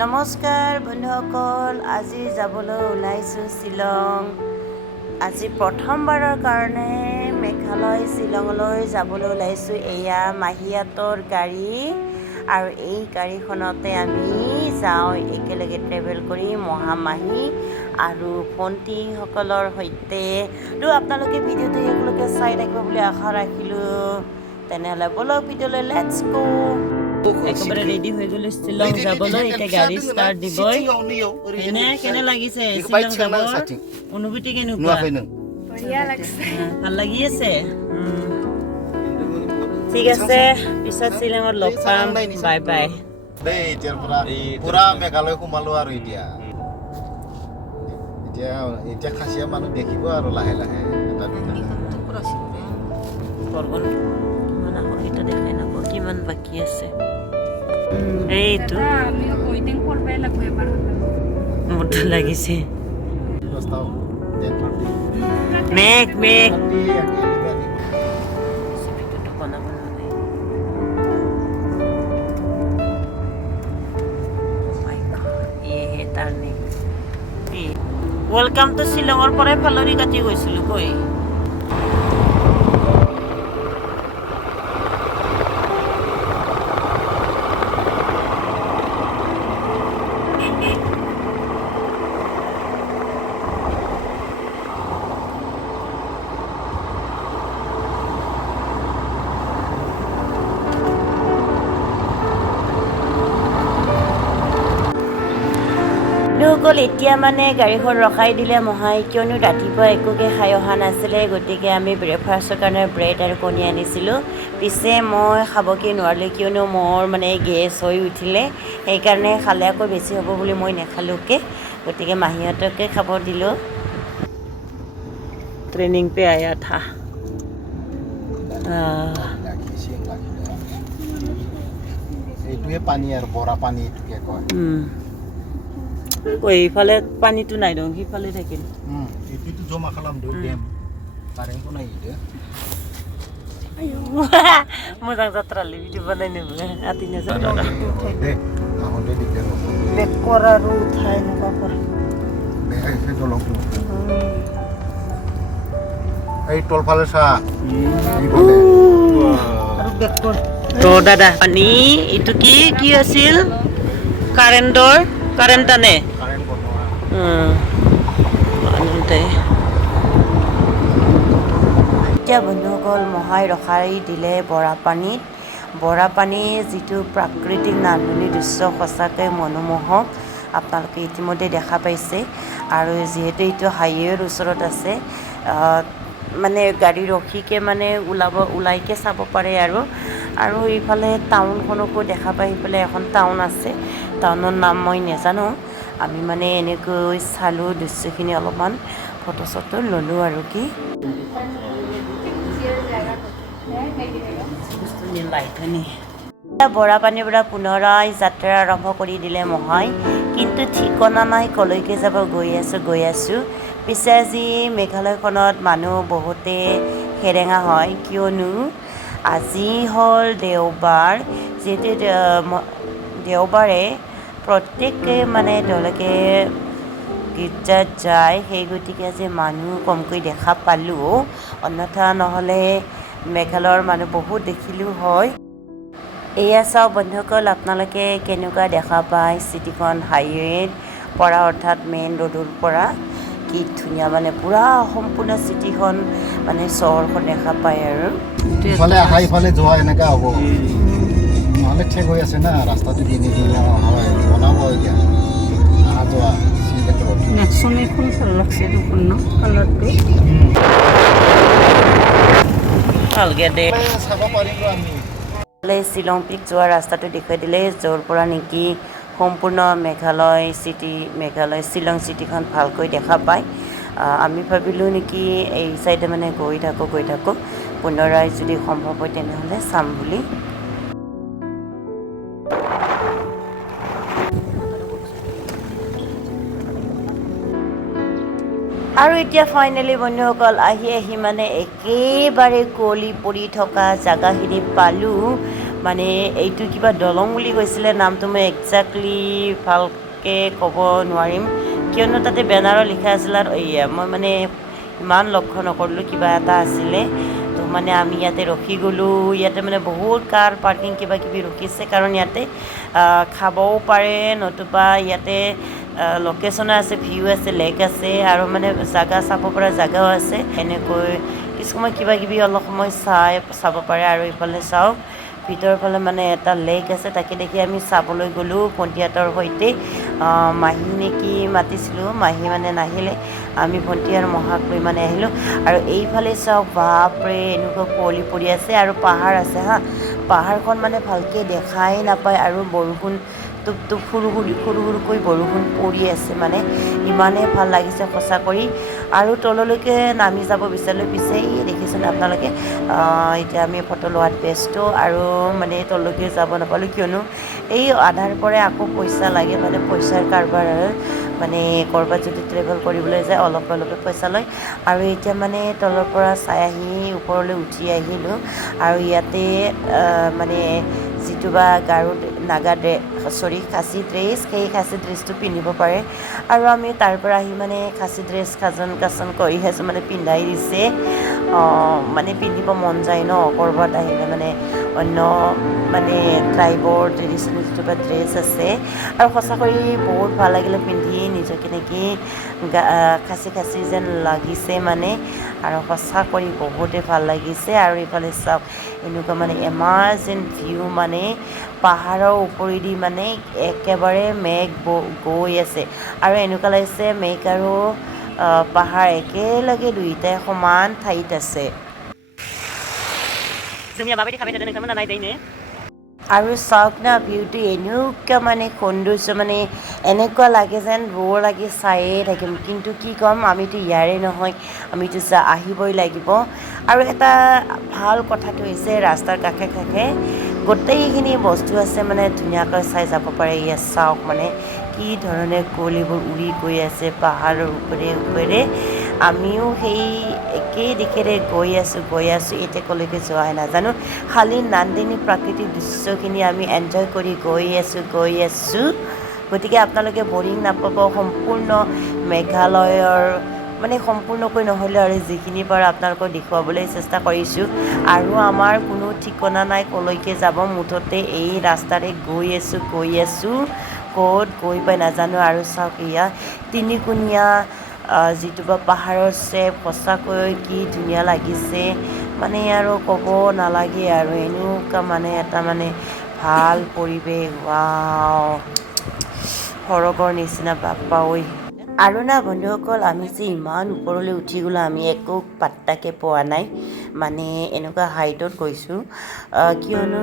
নমস্কাৰ বন্ধুসকল, আজি যাবলৈ ওলাইছোঁ শ্বিলং। আজি প্ৰথমবাৰৰ কাৰণে মেঘালয় শ্বিলঙলৈ যাবলৈ ওলাইছোঁ। এয়া মাহীহঁতৰ গাড়ী আৰু এই গাড়ীখনতে আমি যাওঁ একেলগে ট্ৰেভেল কৰি মহামাহী আৰু ভণ্টিসকলৰ সৈতে। তো আপোনালোকে ভিডিঅ'টো একেলগে চাই থাকিব বুলি আশা ৰাখিলোঁ। তেনেহ'লে বলক ভিডিঅ'লৈ, লেটছ গো। একেবাৰে ৰেডি হৈ গ'লো শ্বিলং যাবলৈ। এতিয়া গাড়ী ষ্টাৰ্ট দিবই। কেনে লাগিছে শ্বিলং যাবৰ অনুভূতি কেনেকুৱা? ভাল লাগি আছে। ঠিক আছে, পিছত শ্বিলঙত লগ পাম। Bye bye. এতিয়াৰ পৰা পুৰা মেঘালয় সোমালো আৰু এতিয়া খাচীয়া মানুহ দেখিব আৰু লাহে লাহে এটা দুটা। কিমান আকৌ এটা দেখাই নাপাওঁ, কিমান বাকী আছে। এইটো মোৰতো লাগিছে মেঘ মেঘ বনাব নালাগে। ৱেলকাম টু শ্বিলঙৰ পৰাই ফালৰি কাটি গৈছিলোঁ কৈ। সকল এতিয়া মানে গাড়ীখন ৰখাই দিলে মহাই, কিয়নো ৰাতিপুৱা একোকে খাই অহা নাছিলে। গতিকে আমি ব্ৰেকফাষ্টৰ কাৰণে ব্ৰেড আৰু কণী আনিছিলোঁ। পিছে মই খাবকে নোৱাৰিলোঁ, কিয়নো মোৰ মানে গেছ হৈ উঠিলে। সেইকাৰণে খালে আকৌ বেছি হ'ব বুলি মই নেখালোঁকে। গতিকে মাহীহঁতকে খাব দিলোঁ। ট্ৰেইনিং পে আয়া থা। এইটোৱে পানী আৰু বৰা পানী এইটোকে কয়। এইফালে পানীটো নাই দে, সিফালে থাকিল। এইটো জমা খালামদো ডেম কাৰেণ্টটো নাই ইদে। मोजां जाथ्रालै बिदि बानायनोबो आथिंया जाथ्रा दे आहते दिगदार হ'ব। बेकर आरो उठाय नकाफोर देखायसे दलंखौ এই তলফালে চা এইফালে আৰু বেকৰ তো দাদা পানী এইটো কি আছিল? কাৰেণ্ট আনে কাৰেণ্ট বনোৱা। এতিয়া বন্ধুসকল মহাই ৰখাই দিলে বৰা পানীৰ যিটো প্ৰাকৃতিক নান্দনিক দৃশ্য সঁচাকৈ মনোমোহক। আপোনালোকে ইতিমধ্যে দেখা পাইছে। আৰু যিহেতু এইটো হাইৱেৰ ওচৰত আছে, মানে গাড়ী ৰখিকে মানে ওলাইকে চাব পাৰে। আৰু এইফালে টাউনখনকো দেখা পাই। সেইফালে এখন টাউন আছে, টাউনৰ নাম মই নাজানো। আমি মানে এনেকৈ চালোঁ দৃশ্যখিনি, অলপমান ফটো চটো ল'লোঁ আৰু কি। বৰা পানীৰ পৰা পুনৰাই যাত্ৰা আৰম্ভ কৰি দিলে মহাই। কিন্তু ঠিকনা নাই কলৈকে যাব। গৈ আছোঁ। পিছে আজি মেঘালয়খনত মানুহ বহুতে সেৰেঙা হয়, কিয়নো আজি হ'ল দেওবাৰ। যিহেতু দেওবাৰে প্ৰত্যেকে মানে তেওঁলোকে গীৰ্জাত যায়। সেই গতিকে আজি মানুহ কমকৈ দেখা পালোঁ। অন্যথা নহ'লে মেঘালয়ৰ মানুহ বহুত দেখিলোঁ হয়। এয়া চাওক বন্ধুসকল, আপোনালোকে কেনেকুৱা দেখা পায় চিটিখন হাইৱেৰ পৰা, অৰ্থাৎ মেইন ৰোডৰ পৰা। কি ধুনীয়া মানে পুৰা সম্পূৰ্ণ চিটিখন মানে চহৰখন দেখা পায়। আৰু ইফালে যোৱা এনেকুৱা হ'ব, নহ'লে ঠেক হৈ আছে না ৰাস্তাটো দিনে হয় বনাব এতিয়া অহা যোৱা নেক্সন এখন ভাল লাগছে দেখোন ন কালাৰটো। ভালকৈ দে চাব পাৰিলোঁ আমি। শ্বিলং পিক যোৱা ৰাস্তাটো দেখুৱাই দিলে, য'ৰ পৰা নেকি সম্পূৰ্ণ শ্বিলং চিটিখন ভালকৈ দেখা পায়। আমি ভাবিলোঁ নেকি এই চাইডে মানে গৈ থাকোঁ পুনৰাই যদি সম্ভৱ হয় তেনেহ'লে চাম বুলি। আৰু এতিয়া ফাইনেলি বন্ধুসকল আহি মানে একেবাৰে কুঁৱলী পৰি থকা জেগাখিনি পালোঁ। মানে এইটো কিবা দলং বুলি কৈছিলে নামটো মই একজেক্টলি ভালকৈ ক'ব নোৱাৰিম কিয়নো তাতে বেনাৰত লিখা আছিলে আৰু মই মানে ইমান লক্ষ্য নকৰিলোঁ কিবা এটা আছিলে তো মানে আমি ইয়াতে ৰখি গ'লোঁ ইয়াতে মানে বহুত কাৰ পাৰ্কিং কিবা কিবি ৰখিছে কাৰণ ইয়াতে খাবও পাৰে নতুবা ইয়াতে লোকেশ্যনো আছে ভিউ আছে লেক আছে আৰু মানে জাগা চাব পৰা জাগাও আছে এনেকৈ কিছু সময় কিবা কিবি অলপ সময় চাব পাৰে আৰু এইফালে চাওক ভিতৰৰ ফালে মানে এটা লেক আছে তাকে দেখি আমি চাবলৈ গ'লোঁ ভণ্টিহঁতৰ সৈতে মাহী নেকি মাতিছিলোঁ মাহী মানে নাহিলে আমি ভণ্টি আৰু মহাক লৈ মানে আহিলোঁ আৰু এইফালে চাওক বাপৰে এনেকুৱা কুঁৱলী পৰি আছে আৰু পাহাৰ আছে হা পাহাৰখন মানে ভালকৈ দেখাই নাপায় আৰু বৰষুণ টোপ টোপ সৰু সৰুকৈ বৰষুণ পৰি আছে মানে ইমানেই ভাল লাগিছে সঁচা কৰি আৰু তললৈকে নামি যাব বিচাৰিলোঁ পিছে দেখিছোনে আপোনালোকে এতিয়া আমি ফটো লোৱাত ব্যস্ত আৰু মানে তললৈকে যাব নাপালোঁ কিয়নো এই আধাৰ পৰাই আকৌ পইচা লাগে মানে পইচাৰ কাৰবাৰ মানে ক'ৰবাত যদি ট্ৰেভেল কৰিবলৈ যায় অলপ পইচা লয় আৰু এতিয়া মানে তলৰ পৰা চাই আহি ওপৰলৈ উঠি আহিলোঁ আৰু ইয়াতে মানে যিটো বা নাগা খাচী ড্ৰেছ সেই খাচী ড্ৰেছটো পিন্ধিব পাৰে আৰু আমি তাৰ পৰা আহি মানে খাচী ড্ৰেছ কাচন কৰি আছোঁ মানে পিন্ধাই দিছে মানে পিন্ধিব মন যায় ন ক'ৰবাত আহিলে মানে অন্য মানে ট্ৰাইবৰ ট্ৰেডিশ্যনেল যিটো বা ড্ৰেছ আছে আৰু সঁচা কৰি বহুত ভাল লাগিলে পিন্ধি নিজকে নেকি খাচী যেন লাগিছে মানে আৰু সঁচা কৰি বহুতেই ভাল লাগিছে আৰু এইফালে চাওক এনেকুৱা মানে এমাৰ্জেণ্ট ভিউ মানে পাহাৰৰ ওপৰেদি মানে একেবাৰে মেঘ গৈ আছে আৰু এনেকুৱা লাগিছে মেঘ আৰু পাহাৰ একেলগে দুয়োটাই সমান ঠাইত আছে আৰু চাওক না ভিউটো এনেকুৱা মানে সৌন্দৰ্য মানে এনেকুৱা লাগে যেন ৰ'ৰ লাগি চায়ে থাকিম কিন্তু কি ক'ম আমিতো ইয়াৰে নহয় আমিতো আহিবই লাগিব আৰু এটা ভাল কথাটো হৈছে ৰাস্তাৰ কাষে কাষে গোটেইখিনি বস্তু আছে মানে ধুনীয়াকৈ চাই যাব পাৰে ইয়াত চাওক মানে কি ধৰণে কুঁৱলীবোৰ উৰি গৈ আছে পাহাৰৰ ওপৰে আমিও সেই একেই দিশেৰে গৈ আছোঁ এতিয়া ক'লৈকে যোৱাই নাজানো খালি নান্দনিক প্ৰাকৃতিক দৃশ্যখিনি আমি এনজয় কৰি গৈ আছোঁ গতিকে আপোনালোকে বৰিং নাপাব সম্পূৰ্ণ মেঘালয়ৰ মানে সম্পূৰ্ণকৈ নহ'লেও আৰু যিখিনি পাৰোঁ আপোনালোকক দেখুৱাবলৈ চেষ্টা কৰিছোঁ আৰু আমাৰ কোনো ঠিকনা নাই ক'লৈকে যাব মুঠতে এই ৰাস্তাৰে গৈ আছোঁ ক'ত গৈ পাই নাজানো আৰু চাওক এয়া তিনিকুণীয়া যিটো বা পাহাৰৰ চেপ সঁচাকৈ কি ধুনীয়া লাগিছে মানে আৰু ক'ব নালাগে আৰু এনেকুৱা মানে এটা মানে ভাল পৰিৱেশ সৰগৰ নিচিনা বাপ্পা ঐ আৰু না বন্ধুসকল আমি যে ইমান ওপৰলৈ উঠি গ'লোঁ আমি একো পাত্তাকে পোৱা নাই মানে এনেকুৱা হাইটত গৈছোঁ কিয়নো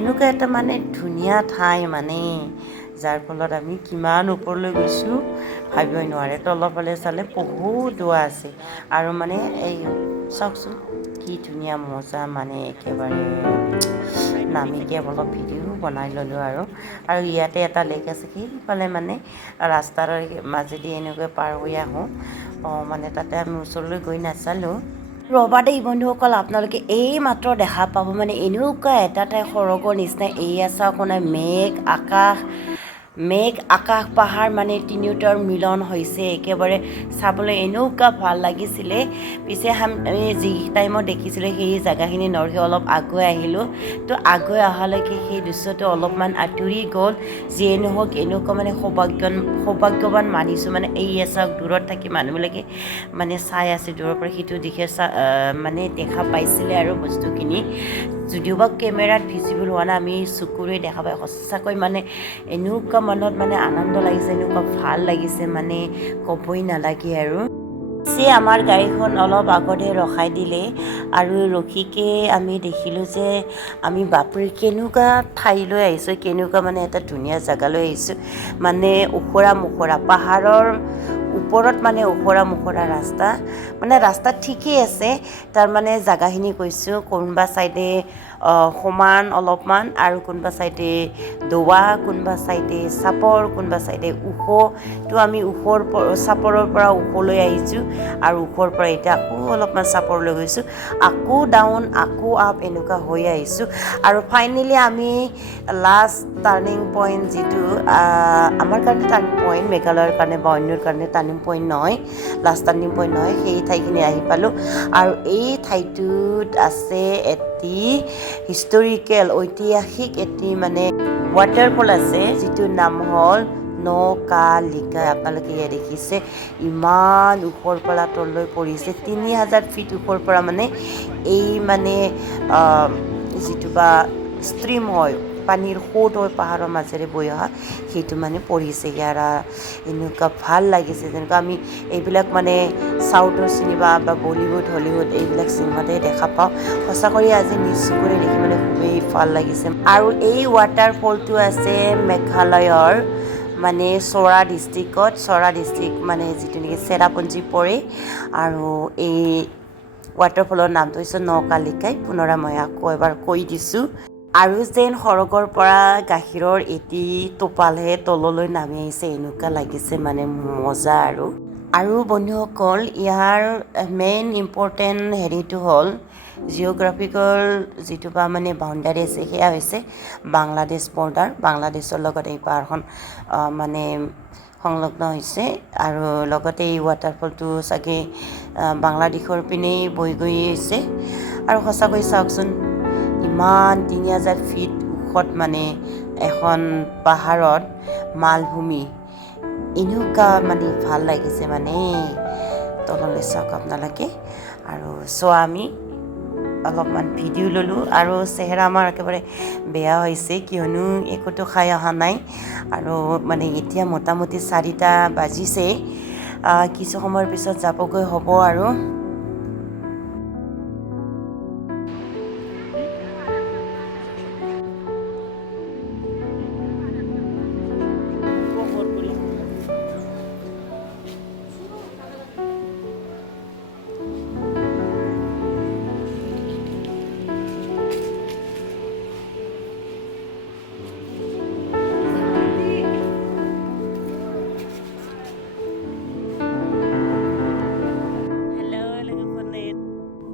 এনেকুৱা এটা মানে ধুনীয়া ঠাই মানে যাৰ ফলত আমি কিমান ওপৰলৈ গৈছোঁ ভাবিবই নোৱাৰে তলৰ ফালে চালে বহুত দোৱা আছে আৰু মানে এই চাওকচোন কি ধুনীয়া মজা মানে একেবাৰে নামিকৈ অলপ ভিডিঅ' বনাই ল'লোঁ আৰু ইয়াতে এটা লেক আছে সেইফালে মানে ৰাস্তাৰ মাজেদি এনেকৈ পাৰ হৈ আহোঁ মানে তাতে আমি ওচৰলৈ গৈ নাচালোঁ ৰ'বা দেই বন্ধুসকল আপোনালোকে এই মাত্ৰ দেখা পাব মানে এনেকুৱা এটা ঠাই সৰগৰ নিচিনা এয়া চাওক মেঘ আকাশ পাহাৰ মানে তিনিওটাৰ মিলন হৈছে একেবাৰে চাবলৈ এনেকুৱা ভাল লাগিছিলে পিছে আমি যি টাইমত দেখিছিলোঁ সেই জেগাখিনি নৰখি অলপ আগুৱাই আহিলোঁ তো আগুৱাই অহালৈকে সেই দৃশ্যটো অলপমান আঁতৰি গ'ল যিয়ে নহওক এনেকুৱা মানে সৌভাগ্যৱান মানিছোঁ মানে এই চাওক দূৰত থাকি মানুহবিলাকে মানে চাই আছে দূৰৰ পৰা সিটো দিশে মানে দেখা পাইছিলে আৰু বস্তুখিনি যদিও বা কেমেৰাত ভিজিবল হোৱা নাই আমি চকুৰে দেখা পাই সঁচাকৈ মানে এনেকুৱা মনত মানে আনন্দ লাগিছে এনেকুৱা ভাল লাগিছে মানে ক'বই নালাগে আৰু আমাৰ গাড়ীখন অলপ আগতে ৰখাই দিলে আৰু ৰখিকে আমি দেখিলোঁ যে আমি বাপৰে কেনেকুৱা ঠাইলৈ আহিছোঁ কেনেকুৱা মানে এটা ধুনীয়া জেগালৈ আহিছোঁ মানে ওখৰা পাহাৰৰ ওপৰত মানে ওখৰা ৰাস্তা মানে ৰাস্তা ঠিকেই আছে তাৰ মানে জেগাখিনি কৈছোঁ কোনোবা ছাইডে সমান অলপমান আৰু কোনোবা চাইডে দোৱা কোনোবা চাইডে চাপৰ কোনোবা চাইডে ওখ তো আমি চাপৰৰ পৰা ওখলৈ আহিছোঁ আৰু ওখৰ পৰা এতিয়া আকৌ অলপমান চাপৰলৈ গৈছোঁ আকৌ ডাউন আকৌ আপ এনেকুৱা হৈ আহিছোঁ আৰু ফাইনেলি আমি লাষ্ট টাৰ্ণিং পইণ্ট যিটো আমাৰ কাৰণে টাৰ্ণিং পইণ্ট মেঘালয়ৰ কাৰণে বা অন্যৰ কাৰণে টাৰ্ণিং পইণ্ট নহয় লাষ্ট টাৰ্ণিং পইণ্ট নহয় সেই ঠাইখিনি আহি পালোঁ আৰু এই ঠাইটোত আছে এটি হিষ্টৰিকেল ঐতিহাসিক এটি মানে ৱাটাৰফল আছে যিটোৰ নাম হ'ল নকালিকাই আপোনালোকে ইয়াত দেখিছে ইমান ওপৰৰ পৰা তললৈ পৰিছে 3000 ফিট ওপৰৰ পৰা মানে এই মানে যিটো বা ষ্ট্ৰীম হয় পানীৰ সোঁত হৈ পাহাৰৰ মাজেৰে বৈ অহা সেইটো মানে পৰিছে ইয়াৰ এনেকুৱা ভাল লাগিছে যেনেকুৱা আমি এইবিলাক মানে চাউথৰ চিনেমা বা বলীউড হলিউড এইবিলাক চিনেমাতে দেখা পাওঁ সঁচাকৈ আজি নিজ চকুৰে দেখি মানে খুবেই ভাল লাগিছে আৰু এই ৱাটাৰফলটো আছে মেঘালয়ৰ মানে চৰা ডিষ্ট্ৰিক্ট মানে যিটো নেকি চেৰাপুঞ্জী পৰে আৰু এই ৱাটাৰফলৰ নামটো হৈছে নকালিকাই পুনৰাই মই আকৌ এবাৰ কৈ দিছোঁ আৰু যেন সৰগৰ পৰা গাখীৰৰ এটি টোপালহে তললৈ নামি আহিছে এনেকুৱা লাগিছে মানে মজা আৰু বন্ধুসকল ইয়াৰ মেইন ইম্পৰ্টেণ্ট হেৰিটো হ'ল জিঅ'গ্ৰাফিকেল যিটো বা মানে বাউণ্ডাৰী আছে সেয়া হৈছে বাংলাদেশ বৰ্ডাৰ বাংলাদেশৰ লগত এই পাহাৰখন মানে সংলগ্ন হৈছে আৰু লগতে এই ৱাটাৰফলটো চাগে বাংলাদেশৰ পিনেই বৈ গৈ আহিছে আৰু সঁচাকৈ চাওকচোন ইমান 3000 ফিট ওখত মানে এখন পাহাৰত মালভূমি এনেকুৱা মানে ভাল লাগিছে মানে তললৈ চাওক আপোনালোকে আৰু আমি অলপমান ভিডিঅ' ল'লোঁ আৰু চেহেৰা আমাৰ একেবাৰে বেয়া হৈছে কিয়নো একোতো খাই অহা নাই আৰু মানে এতিয়া মোটামুটি 4টা বাজিছে কিছু সময়ৰ পিছত যাবগৈ হ'ব আৰু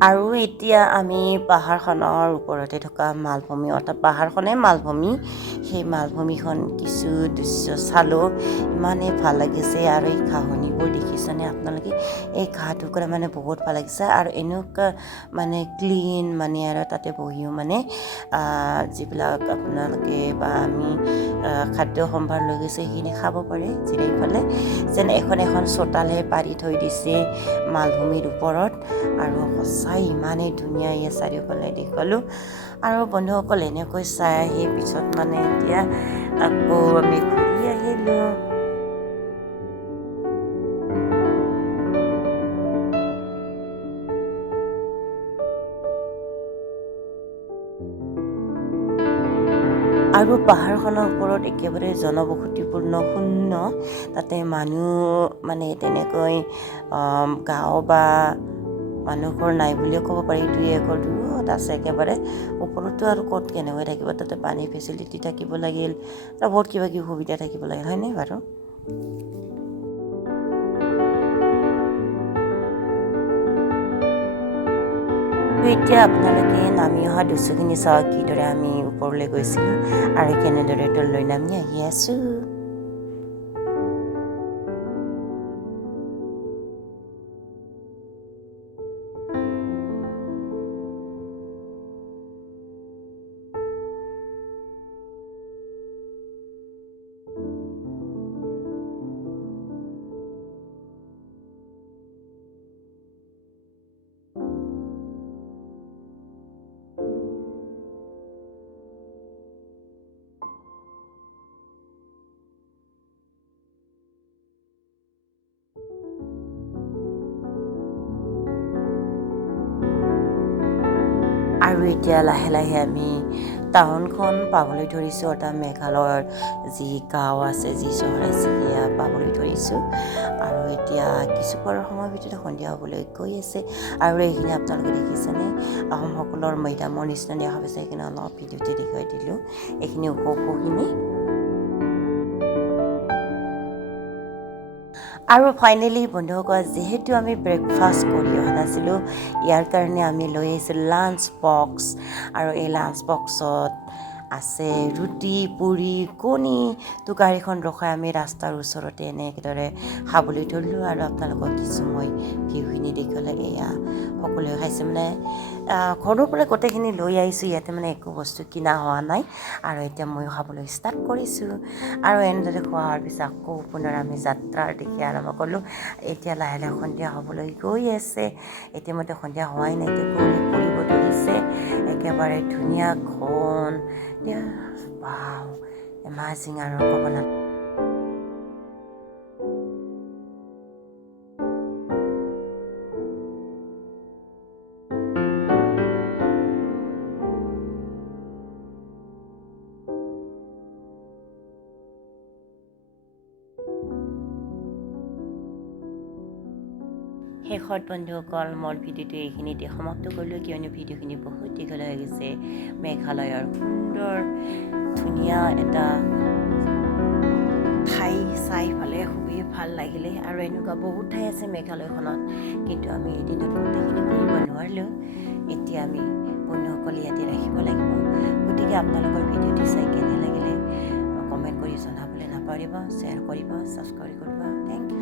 আৰু এতিয়া আমি পাহাৰখনৰ ওপৰতে থকা মালভূমি অৰ্থাৎ পাহাৰখনেই মালভূমি সেই মালভূমিখন কিছু দৃশ্য চালোঁ ইমানেই ভাল লাগিছে আৰু এই ঘাঁহনিবোৰ দেখিছেনে আপোনালোকে এই ঘাঁহ টুকুৰা মানে বহুত ভাল লাগিছে আৰু এনেকুৱা মানে ক্লিন মানে আৰু তাতে বহিও মানে যিবিলাক আপোনালোকে বা আমি খাদ্য সম্ভাৰ লৈ গৈছে সেইখিনি খাব পাৰে জিৰাই পেলাই যেন এখন চোতালহে পাৰি থৈ দিছে মালভূমিৰ ওপৰত আৰু সঁচাই ইমানেই ধুনীয়া ইয়াৰ চাৰিওফালে দেখুৱালোঁ আৰু বন্ধুসকল এনেকৈ চাই আহি পিছত মানে এতিয়া আকৌ আমি ঘূৰি আহিলোঁ আৰু পাহাৰখনৰ ওপৰত একেবাৰে জনবসতিপূৰ্ণ শূন্য তাতে মানুহ মানে তেনেকৈ গাঁও বা মানুহঘৰ নাই বুলিও ক'ব পাৰি 2 দূৰত আছে একেবাৰে ওপৰতো আৰু ক'ত কেনেকৈ থাকিব তাতে পানীৰ ফেচিলিটি থাকিব লাগিল আৰু বহুত কিবা কিবি সুবিধা থাকিব লাগিল হয়নে বাৰু এতিয়া আপোনালোকে নামি অহা দৃশ্যখিনি চাওক কিদৰে আমি ওপৰলৈ গৈছিলোঁ আৰু কেনেদৰে তললৈ নামি আহি আছোঁ আৰু এতিয়া লাহে লাহে আমি টাউনখন পাবলৈ ধৰিছোঁ অৰ্থাৎ মেঘালয়ৰ যি গাঁও আছে যি চহৰ আছে সেয়া পাবলৈ ধৰিছোঁ আৰু এতিয়া কিছু পৰৰ সময়ৰ ভিতৰতে সন্ধিয়া হ'বলৈ গৈ আছে আৰু এইখিনি আপোনালোকে দেখিছেনে আহোমসকলৰ মৈদামৰ নিচিনা দেখা পাইছে সেইখিনি অলপ ভিডিঅ'তে দেখুৱাই দিলোঁ এইখিনি ওখ ওখখিনি আৰু ফাইনেলি বন্ধুসকল যিহেতু আমি ব্ৰেকফাষ্ট কৰি অহা নাছিলোঁ ইয়াৰ কাৰণে আমি লৈ আহিছিলোঁ লাঞ্চ বক্স আৰু এই লাঞ্চ বক্সত আছে ৰুটি পুৰি কণী তো গাড়ীখন ৰখাই আমি ৰাস্তাৰ ওচৰতে এনেদৰে খাবলৈ ধৰিলোঁ আৰু আপোনালোকক কিছু মই ভিউখিনি দেখুৱালে এয়া সকলোৱে খাইছে মানে ঘৰৰ পৰা গোটেইখিনি লৈ আহিছোঁ ইয়াতে মানে একো বস্তু কিনা হোৱা নাই আৰু এতিয়া ময়ো খাবলৈ ষ্টাৰ্ট কৰিছোঁ আৰু এনেদৰে খোৱা হোৱাৰ পিছত আকৌ পুনৰ আমি যাত্ৰাৰ দিশে আৰম্ভ কৰিলোঁ এতিয়া লাহে লাহে সন্ধিয়া হ'বলৈ গৈ আছে ইতিমধ্যে সন্ধিয়া হোৱাই নাই এতিয়া কুঁৱলী পৰিব ধৰিছে একেবাৰে ধুনীয়া ঘন এতিয়া বাও এমাজিং আৰু ক'ব নালাগে শেষত বন্ধুসকল মোৰ ভিডিঅ'টো এইখিনিতে সমাপ্ত কৰিলোঁ কিয়নো ভিডিঅ'খিনি বহুত দীঘল হৈ গৈছে মেঘালয়ৰ সুন্দৰ ধুনীয়া এটা ঠাই চাই পালে খুবেই ভাল লাগিলে আৰু এনেকুৱা বহুত ঠাই আছে মেঘালয়খনত কিন্তু আমি এদিনত গোটেইখিনি কৰিব নোৱাৰিলোঁ এতিয়া আমি বন্ধুসকল ইয়াতে ৰাখিব লাগিব গতিকে আপোনালোকৰ ভিডিঅ'টি চাই কেনে লাগিলে কমেণ্ট কৰি জনাবলৈ নাপাহৰিব শ্বেয়াৰ কৰিব ছাবস্ক্ৰাইব কৰিব থেংক ইউ